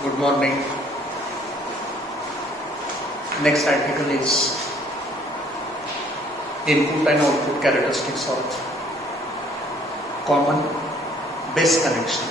Good morning. Next article is input and output characteristics of common base connection.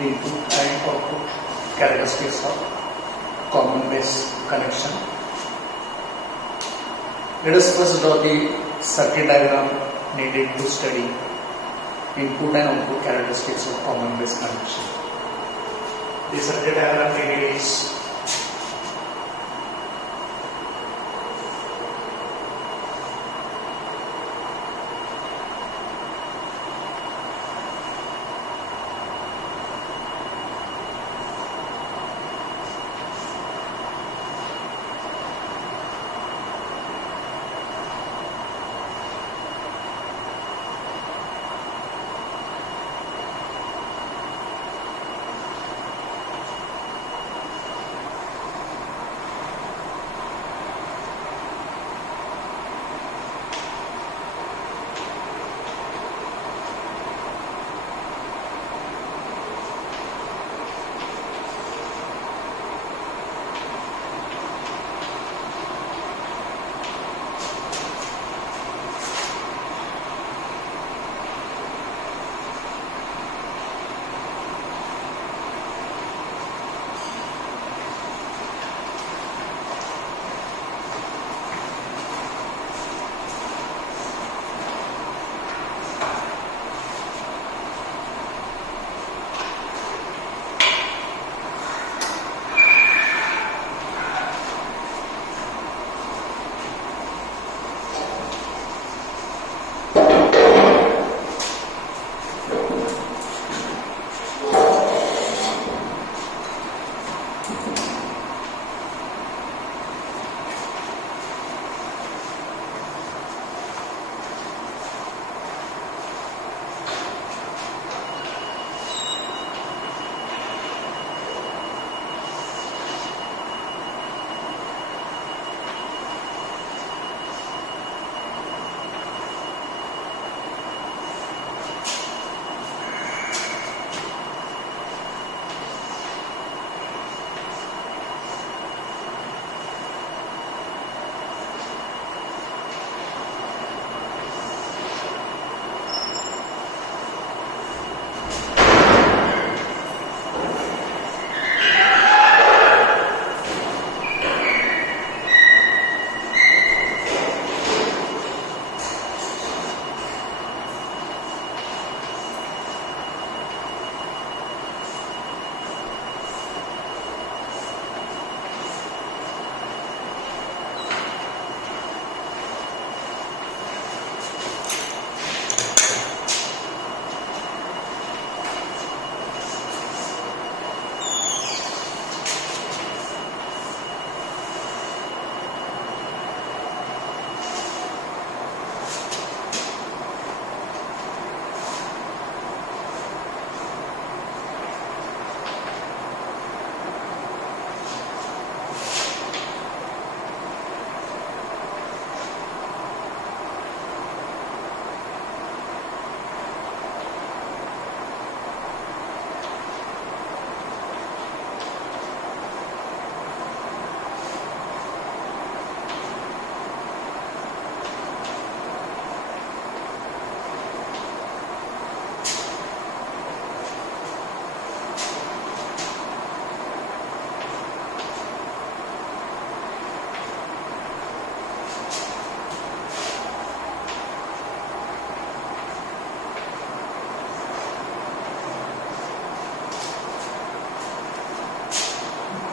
The input and output characteristics of common base connection. Let us first draw the circuit diagram needed to study input and output characteristics of common base connection. The circuit diagram needed is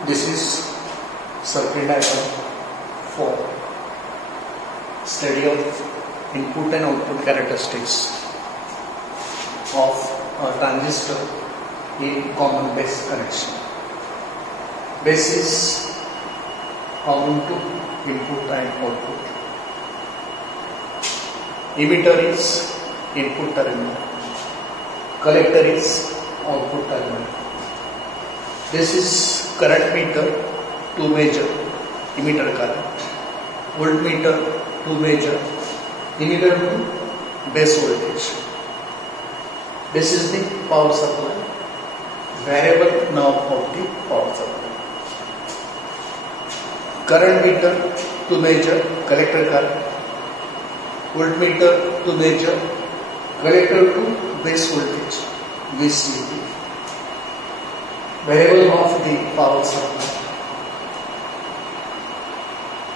this is circuit diagram for study of input and output characteristics. of a transistor in common base connection. Base is common to input and output. Emitter is input terminal. Collector is output terminal. This is current meter to measure emitter current. Voltmeter to measure emitter to base voltage. This is the power supply. Variable knob of the power supply. Current meter to measure collector current. Voltmeter to measure collector to base voltage VCB. Variable of the power supply.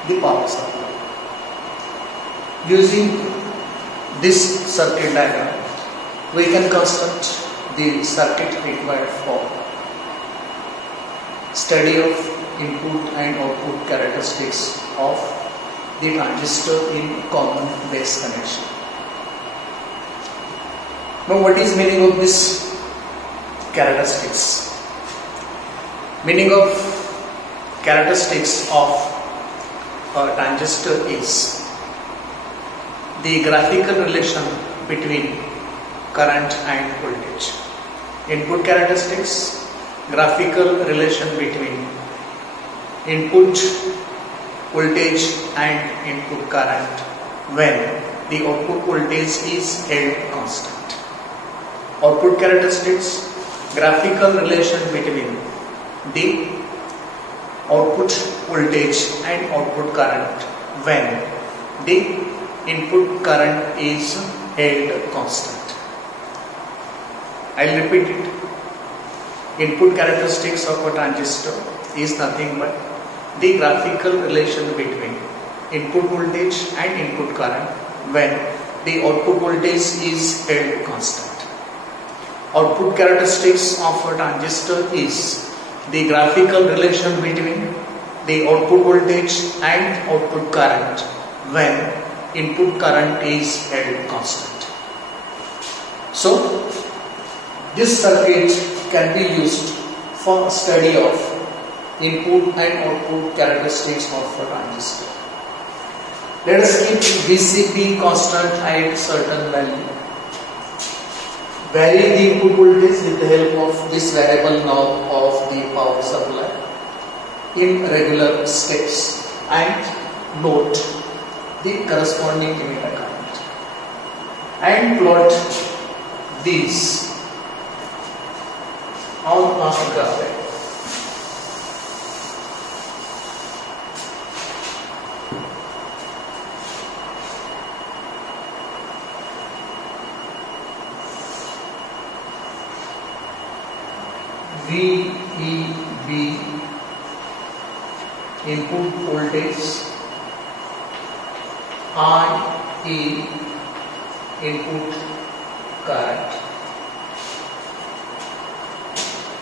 The power supply. Using this circuit diagram, we can construct the circuit required for study of input and output characteristics of the transistor in common base connection. Now, what is meaning of this characteristics? Meaning of characteristics of a transistor is the graphical relation between current and voltage. Input characteristics, graphical relation between input voltage and input current when the output voltage is held constant. Output characteristics, graphical relation between the output voltage and output current when the input current is held constant. I will repeat it. Input characteristics of a transistor is nothing but the graphical relation between input voltage and input current when the output voltage is held constant. Output characteristics of a transistor is the graphical relation between the output voltage and output current when input current is held constant. So, this circuit can be used for study of input and output characteristics of a transistor. Let us keep VCB constant at certain value. Vary the input voltage with the help of this variable knob of the power supply in regular steps and note the corresponding emitter current and plot these on a graphic. VEB input voltage, IE input current.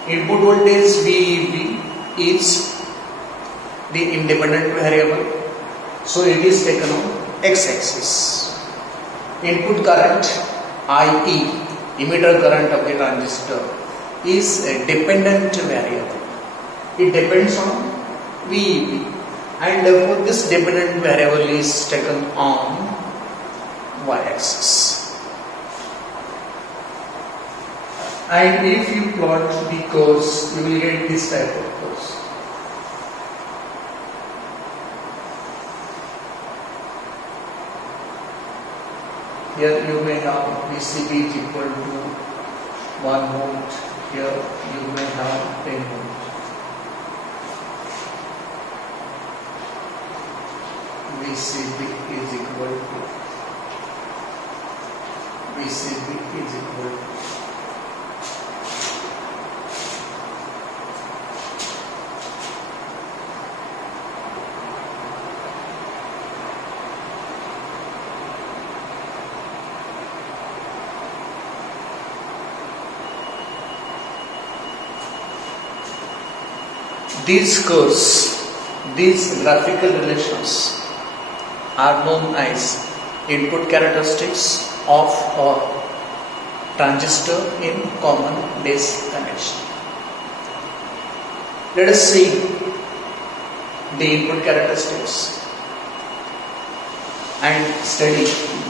Input voltage VEB is the independent variable, so it is taken on x-axis. Input current IE, emitter current of the transistor, is a dependent variable. It depends on VEB, and therefore this dependent variable is taken on y-axis. And if you plot the curves, you will get this type of curves. Here you may have VCB is equal to 1 volt. Here you may have 10 volt. VCB is equal to these curves, these graphical relations are known as input characteristics of a transistor in common base connection. Let us see the input characteristics and study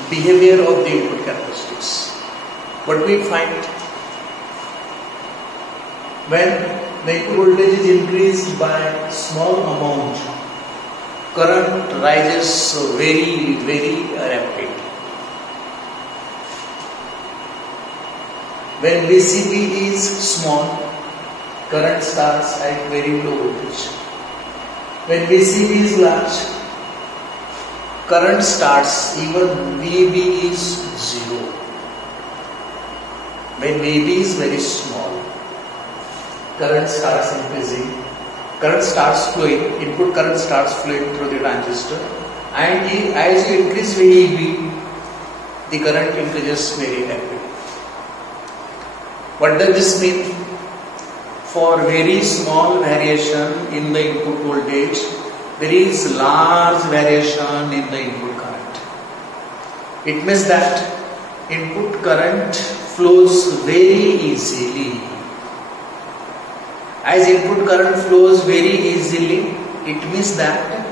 behavior of the input characteristics. What we find, when the input voltage is increased by small amount, current rises very rapid. When VCB is small, current starts at very low voltage. When VCB is large, current starts, even VB is zero. When VB is very small, current starts increasing, current starts flowing, input current starts flowing through the transistor, and as you increase VEB, the current increases very rapidly. What does this mean? For very small variation in the input voltage, there is large variation in the input current. It means that input current flows very easily. As input current flows very easily, it means that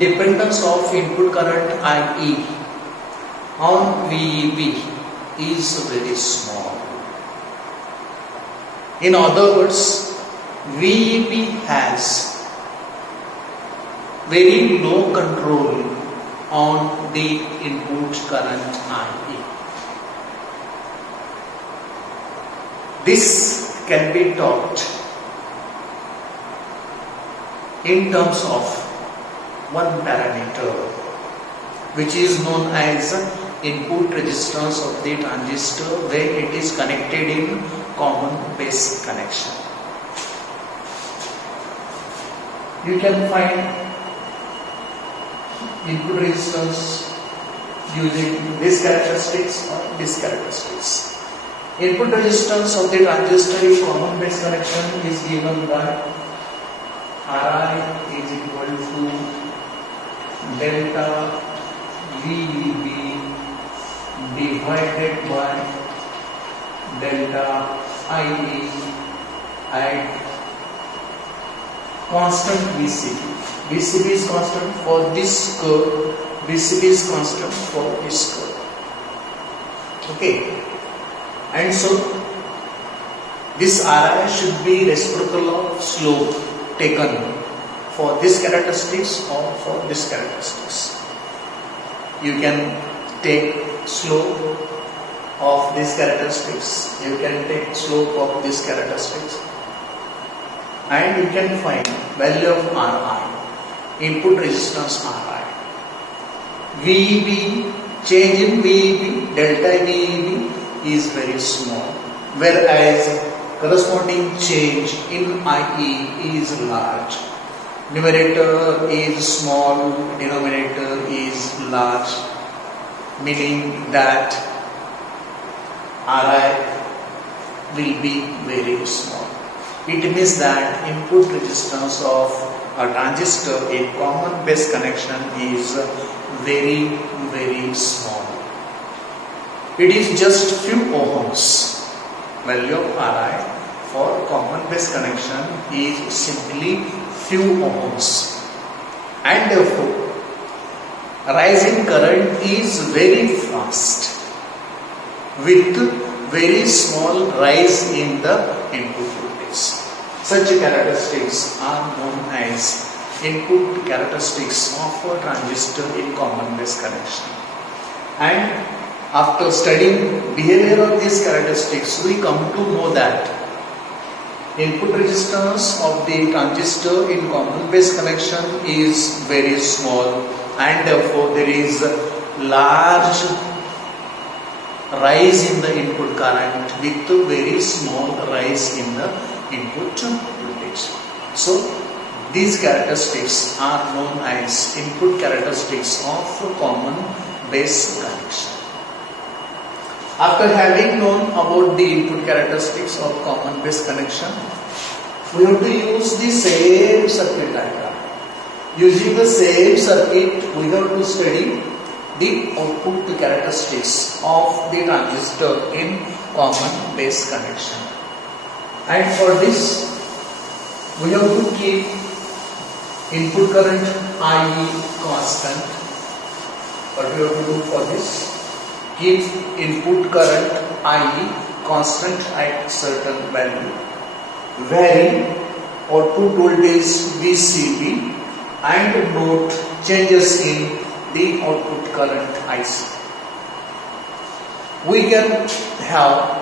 dependence of input current IE on VEB is very small. In other words, VEB has very low control on the input current IE. This can be taught in terms of one parameter, which is known as input resistance of the transistor when it is connected in common base connection. You can find input resistance using these characteristics or these characteristics. Input resistance of the transistor in common base connection is given by Ri is equal to delta VEB divided by delta IE at constant VCB. VCB is constant for this curve, VCB is constant for this curve. Okay, and so this Ri should be reciprocal of slope taken for this characteristics or for this characteristics. You can take slope of these characteristics, you can take slope of these characteristics, and you can find value of Ri, input resistance Ri. VEB, change in VEB, delta VEB is very small, whereas corresponding change in IE is large. Numerator is small, denominator is large, meaning that Ri will be very small. It means that input resistance of a transistor in common base connection is very small. It is just few ohms. Value of Ri for common base connection is simply few ohms, and therefore rise in current is very fast with very small rise in the input voltage. Such characteristics are known as input characteristics of a transistor in common base connection. And after studying behavior of these characteristics, we come to know that input resistance of the transistor in common base connection is very small, and therefore there is large rise in the input current with a very small rise in the input voltage. So these characteristics are known as input characteristics of common base connection. After having known about the input characteristics of common base connection, we have to use the same circuit diagram. Using the same circuit, we have to study the output characteristics of the transistor in common base connection. And for this, we have to keep input current IE constant. What we have to do for this? Keep input current IE constant at certain value. Vary output voltage VCB and note changes in the output current IC. We can have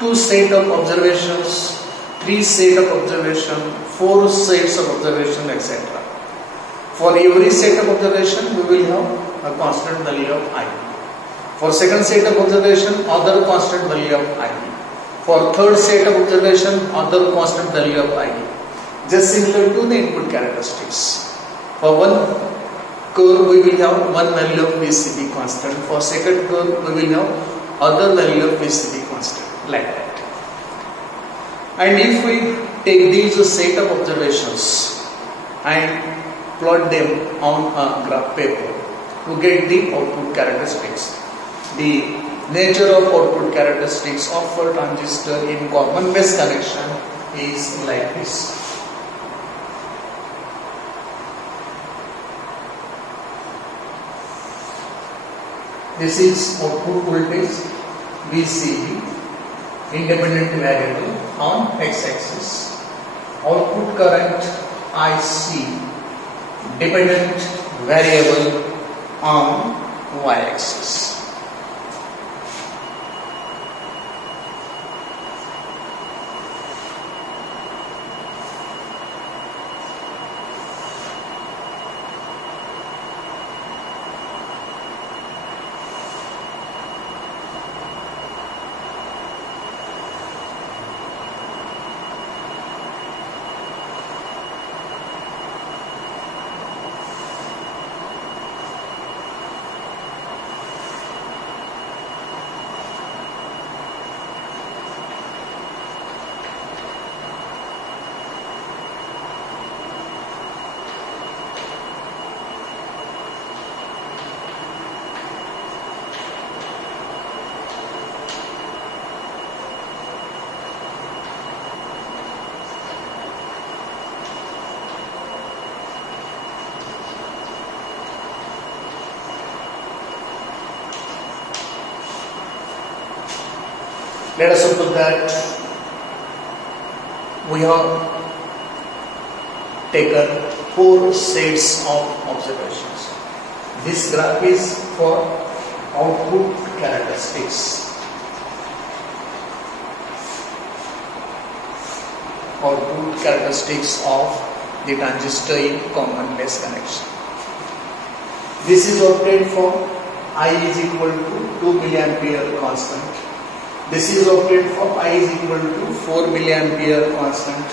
two set of observations, three set of observation, four sets of observation, etc. For every set of observation, we will have a constant value of I. For second set of observation, other constant value of I. For third set of observation, other constant value of I. Just similar to the input characteristics. For one curve, we will have one value of VCB constant. For second curve, we will have other value of VCB constant, like that. And if we take these set of observations and plot them on a graph paper to get the output characteristics, the nature of output characteristics of a transistor in common base connection is like this. This is output voltage VCB, independent variable on x-axis. Output current IC, dependent variable on y-axis. Let us suppose that we have taken four sets of observations. This graph is for output characteristics. Output characteristics of the transistor in common base connection. This is obtained for I is equal to 2 milliampere constant. This is obtained for I is equal to 4 milliampere constant.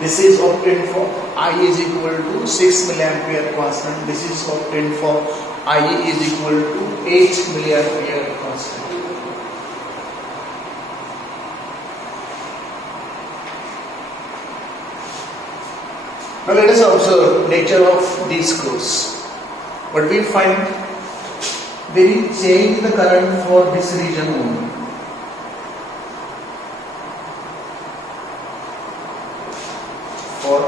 This is obtained for I is equal to 6 milliampere constant. This is obtained for I is equal to 8 milliampere constant. Now let us observe nature of these curves. What we find, there is change in the current for this region only. For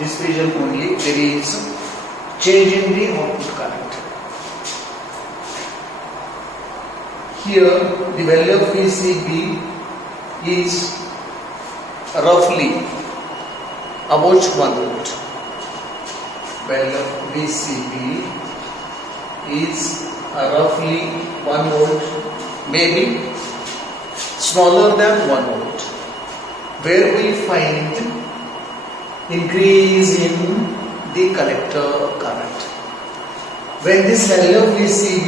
this region only, there is change in the output current. Here, the value of VCB is roughly about 1 volt. Value of VCB is roughly 1 volt, maybe smaller than 1 volt, where we find increase in the collector current. When this value of VCB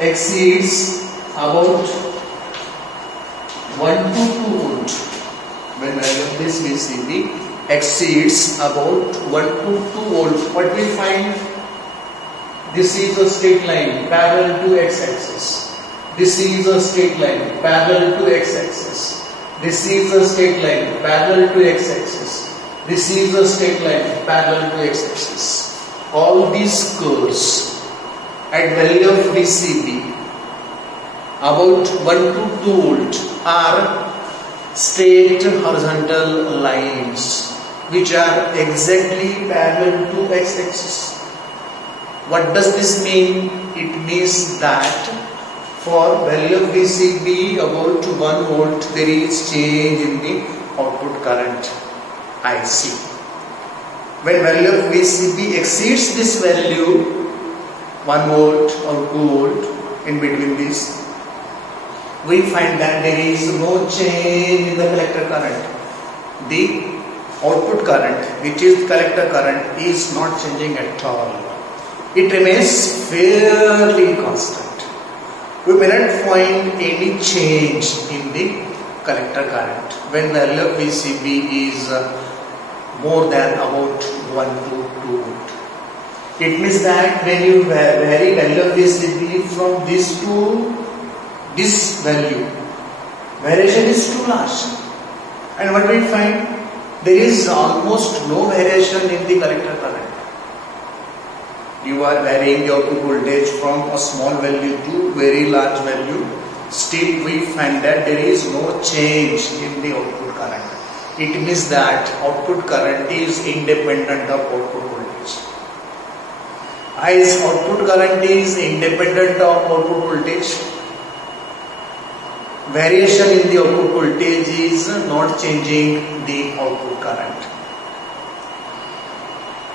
exceeds about 1 to 2 volt, when value of this VCB exceeds about 1 to 2 volt, what we find, this is a straight line parallel to x-axis. This is a straight line parallel to x-axis. This is a straight line parallel to x-axis. This is a straight line parallel to x-axis. All these curves at value of VCB about 1 to 2 volt are straight horizontal lines which are exactly parallel to x-axis. What does this mean? It means that for value of VCB about 1 volt there is change in the output current IC. When value of VCB exceeds this value 1 volt or 2 volt, in between this we find that there is no change in the collector current. The output current, which is collector current, is not changing at all. It remains fairly constant. We may not find any change in the collector current when the value of VCB is more than about 1 to 2 volt. It means that when you vary value of VCB from this to this value, variation is too large. And what we find? There is almost no variation in the collector current. You are varying the output voltage from a small value to very large value. Still we find that there is no change in the output current. It means that output current is independent of output voltage. As output current is independent of output voltage, variation in the output voltage is not changing the output current.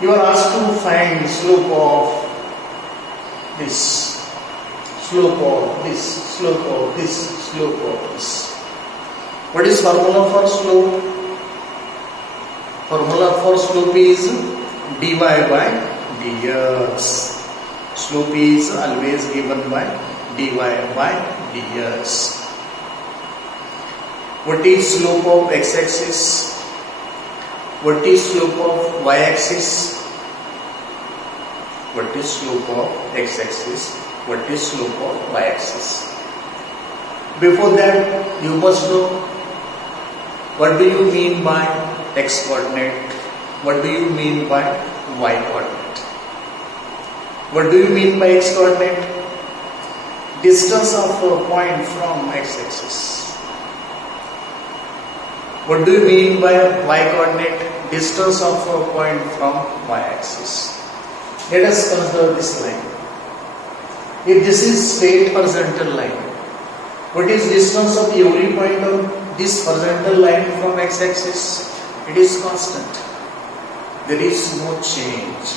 You are asked to find slope of this, slope of this, slope of this, slope of this. What is formula for slope? Formula for slope is dy by dx. Slope is always given by dy by dx. What is slope of x-axis? What is slope of y-axis? What is slope of x-axis? What is slope of y-axis? Before that, you must know what do you mean by x-coordinate? What do you mean by y-coordinate? What do you mean by x-coordinate? Distance of a point from x-axis. What do you mean by y-coordinate? Distance of a point from y-axis. Let us consider this line. If this is straight horizontal line, what is distance of every point on this horizontal line from x-axis? It is constant. There is no change.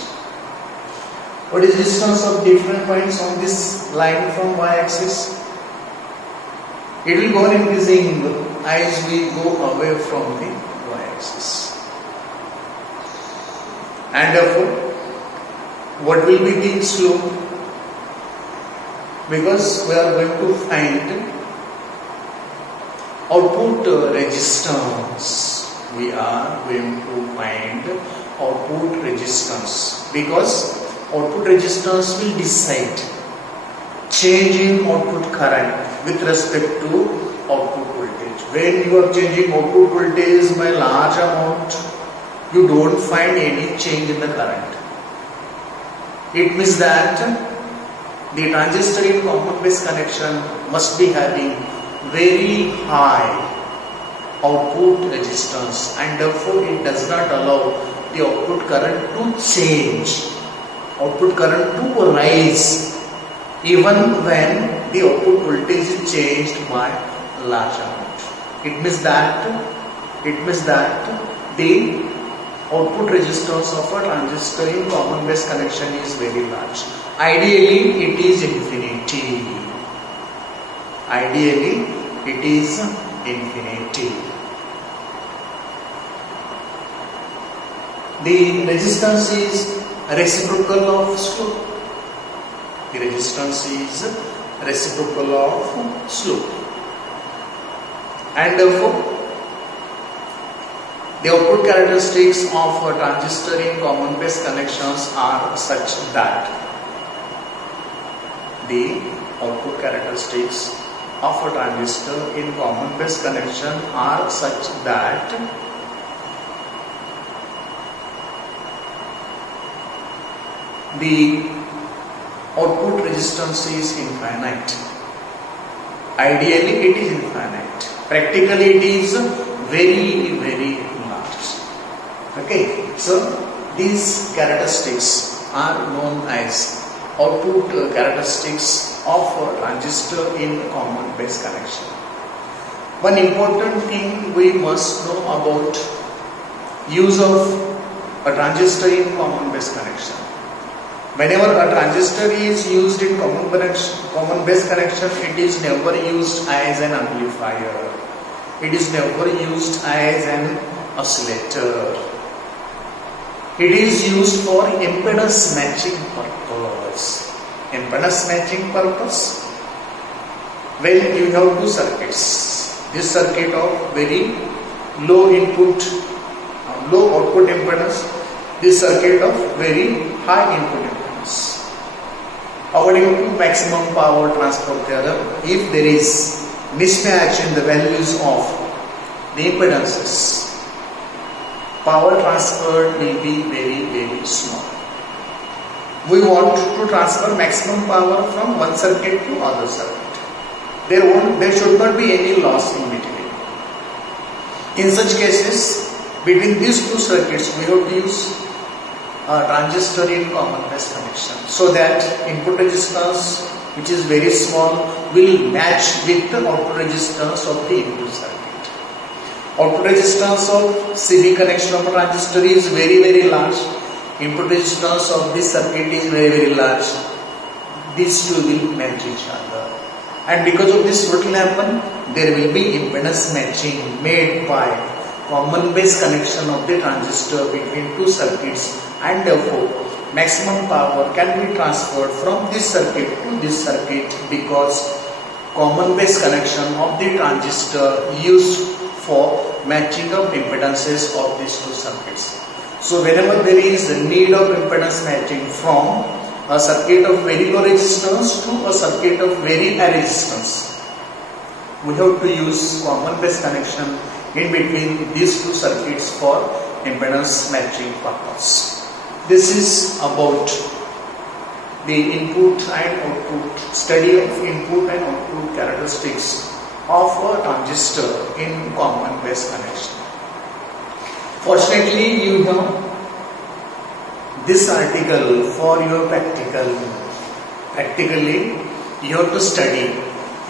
What is distance of different points on this line from y-axis? It will go on increasing as we go away from the y-axis. And therefore, what will be the slope? Because we are going to find output resistance. We are going to find output resistance because output resistance will decide change in output current with respect to output voltage. When you are changing output voltage by large amount, you don't find any change in the current. It means that the transistor in common base connection must be having very high output resistance, and therefore it does not allow the output current to change, output current to rise even when the output voltage is changed by large amount. It means that the output resistance of a transistor in common base connection is very large. Ideally, it is infinity. Ideally, it is infinity. The resistance is reciprocal of slope. The resistance is reciprocal of slope. And therefore, the output characteristics of a transistor in common base connections are such that the output characteristics of a transistor in common base connection are such that the output resistance is infinite. Ideally it is infinite. Practically it is very, very large. Okay, so these characteristics are known as output characteristics of a transistor in common base connection. One important thing we must know about use of a transistor in common base connection. Whenever a transistor is used in common base connection, it is never used as an amplifier. It is never used as an oscillator. It is used for impedance matching purpose. Impedance matching purpose? Well, you have two circuits. This circuit of very low input, low output impedance. This circuit of very high input impedance. According to maximum power transfer theorem, if there is mismatch in the values of the impedances, power transfer will be very, very small. We want to transfer maximum power from one circuit to other circuit. There should not be any loss in between. In such cases, between these two circuits, we have to use a transistor in common base connection, so that input resistance, which is very small, will match with the output resistance of the input circuit. Output resistance of CB connection of a transistor is very, very large. Input resistance of this circuit is very, very large. These two will match each other. And because of this, what will happen? There will be impedance matching made by common base connection of the transistor between two circuits, and therefore maximum power can be transferred from this circuit to this circuit, because common base connection of the transistor used for matching of impedances of these two circuits. So whenever there is a need of impedance matching from a circuit of very low resistance to a circuit of very high resistance, we have to use common base connection in between these two circuits for impedance matching purpose. This is about the input and output, study of input and output characteristics of a transistor in common base connection. Fortunately, you have this article for your practical. Practically, you have to study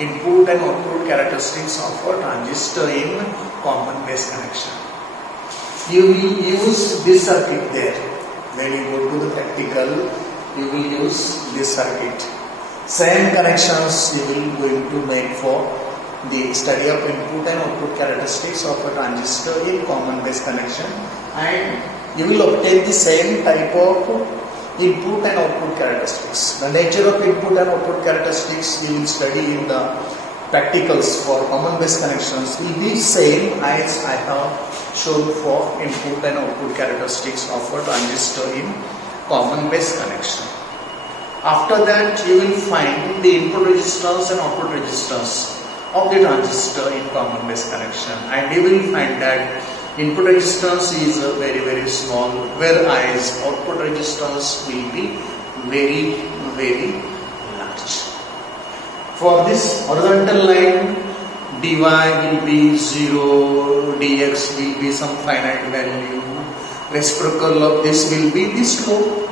input and output characteristics of a transistor in common base connection. You will use this circuit there. When you go to the practical, you will use this circuit. Same connections you will going to make for the study of input and output characteristics of a transistor in common base connection, and you will obtain the same type of input and output characteristics. The nature of input and output characteristics you will study in the practicals for common base connections will be same as I have shown for input and output characteristics of a transistor in common base connection. After that, you will find the input resistance and output resistance of the transistor in common base connection, and you will find that input resistance is very, very small, whereas output resistance will be very, very large. For this horizontal line, dy will be 0, dx will be some finite value, reciprocal of this will be this slope,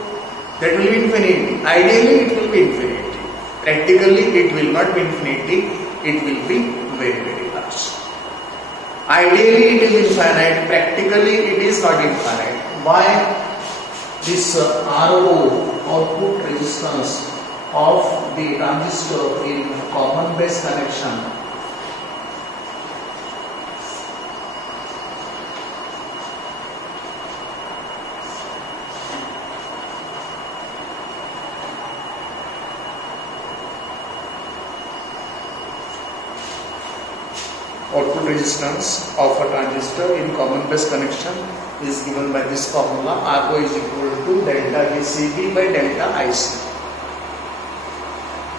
that will be infinity. Ideally it will be infinity. Practically it will not be infinity, it will be very, very large. Ideally it is infinite, practically it is not infinite. Why? This RO, output resistance of the transistor in common base connection, output resistance of a transistor in common base connection is given by this formula. RO is equal to delta VCB by delta IC.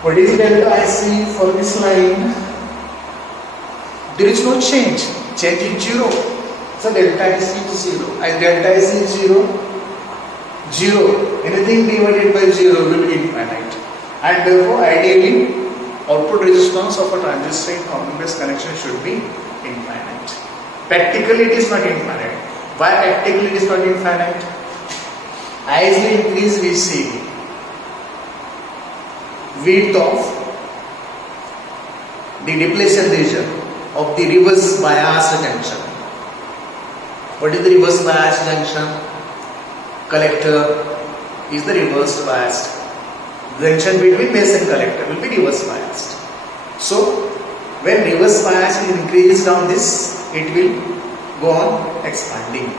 What is delta IC for this line? There is no change. Change is 0. So delta IC is 0. As delta IC is 0, 0. Anything divided by 0 will be infinite. and therefore ideally output resistance of a transistor in common base connection should be infinite. Practically it is not infinite. Why practically it is not infinite? As we increase we see width of the depletion region of the reverse bias junction. What is the reverse bias junction? Collector is the reverse biased. The junction between base and collector will be reverse biased. So when reverse bias will increase down this, it will go on expanding.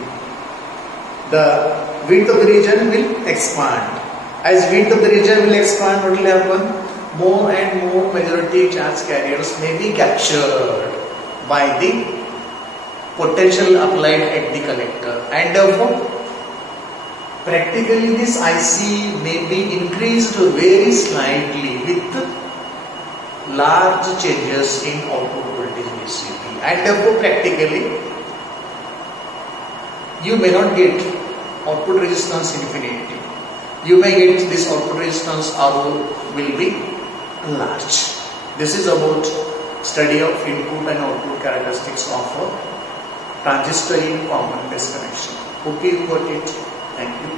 The width of the region will expand. As width of the region will expand, what will happen? More and more majority charge carriers may be captured by the potential applied at the collector, and therefore practically this IC may be increased very slightly with large changes in output voltage VCP, and therefore practically you may not get output resistance infinity. You may get this output resistance RO will be large. This is about study of input and output characteristics of a transistor in common base connection. Hope you got it. Thank you.